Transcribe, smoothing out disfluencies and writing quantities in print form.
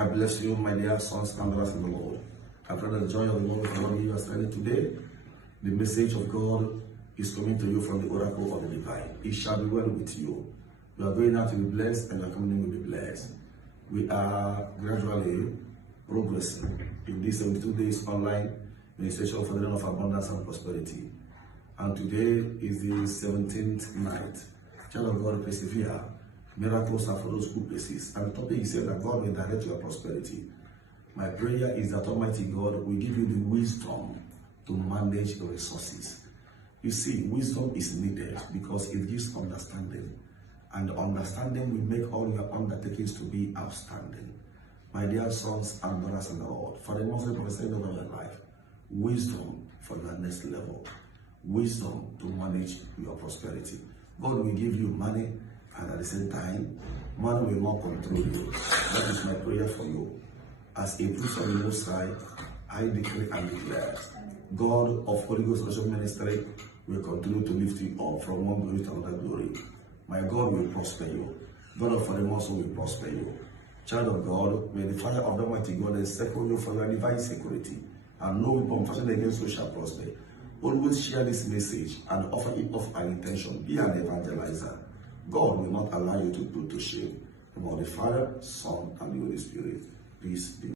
I bless you, my dear sons and brothers in the Lord. I pray that the joy of the Lord will follow you as study today. The message of God is coming to you from the oracle of the divine. It shall be well with you. You are going out to be blessed, and your coming in will be blessed. We are gradually progressing in these 72 days online ministration for the realm of abundance and prosperity. And today is the 17th night. Child of God, persevere. Miracles are for those who persist. And the topic is said that God will direct your prosperity. My prayer is that Almighty God will give you the wisdom to manage your resources. You see, wisdom is needed because it gives understanding. And understanding will make all your undertakings to be outstanding. My dear sons and brothers in the Lord, for the most prophesy over your life, wisdom for the next level. Wisdom to manage your prosperity. God will give you money, and at the same time, money will not control you. That is my prayer for you. As a priest of the Most High, I decree and declare, God of Holy Ghost Worship Ministry will continue to lift you up from one glory to another glory. My God will prosper you. God of Heaven also will prosper you. Child of God, may the fire of the Almighty God encircle you for your divine security, and no weapon fashioned against you shall prosper. Always share this message and offer it of an intention. Be an evangelizer. God will not allow you to put to shame. About the Father, Son, and the Holy Spirit. Peace be.